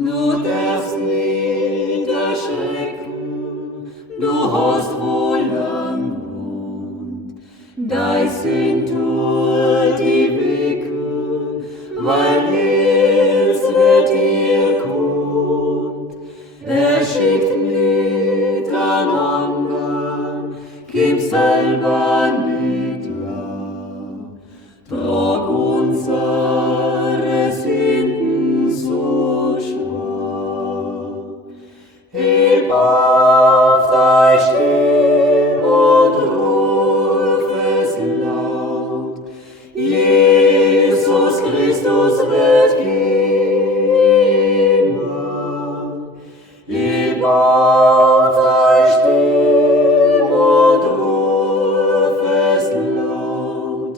Du darfst nicht erschrecken, du hast wohl einen Grund. Dein sind durch die Wege, weil es wird dir kommt. Er schickt nicht an anderen, gib selber nicht da. Trag unsere Sünden so schwer. Heb auf dein Stimm und ruf es laut. Jesus Christus wird kommen. Heb auf dein Stimm und ruf es laut.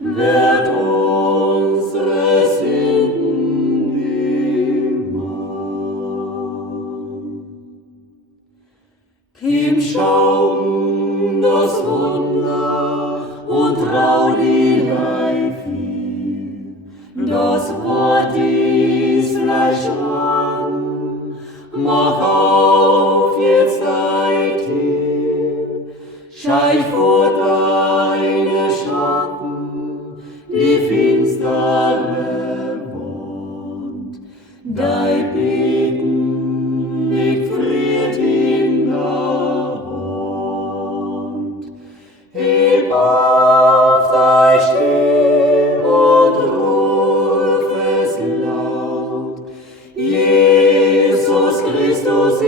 Wird unsere Sünden nimmer. Kim schauen das Wunder und trau die Leife, das Wort ist Fleisch an. Mach auf jetzt dein Tür, schei vor deine Schatten, die finstere Wand. Dein Beten nicht friert in der Hand. Heb auf dein Stimm und ruf es laut. Jesus Christus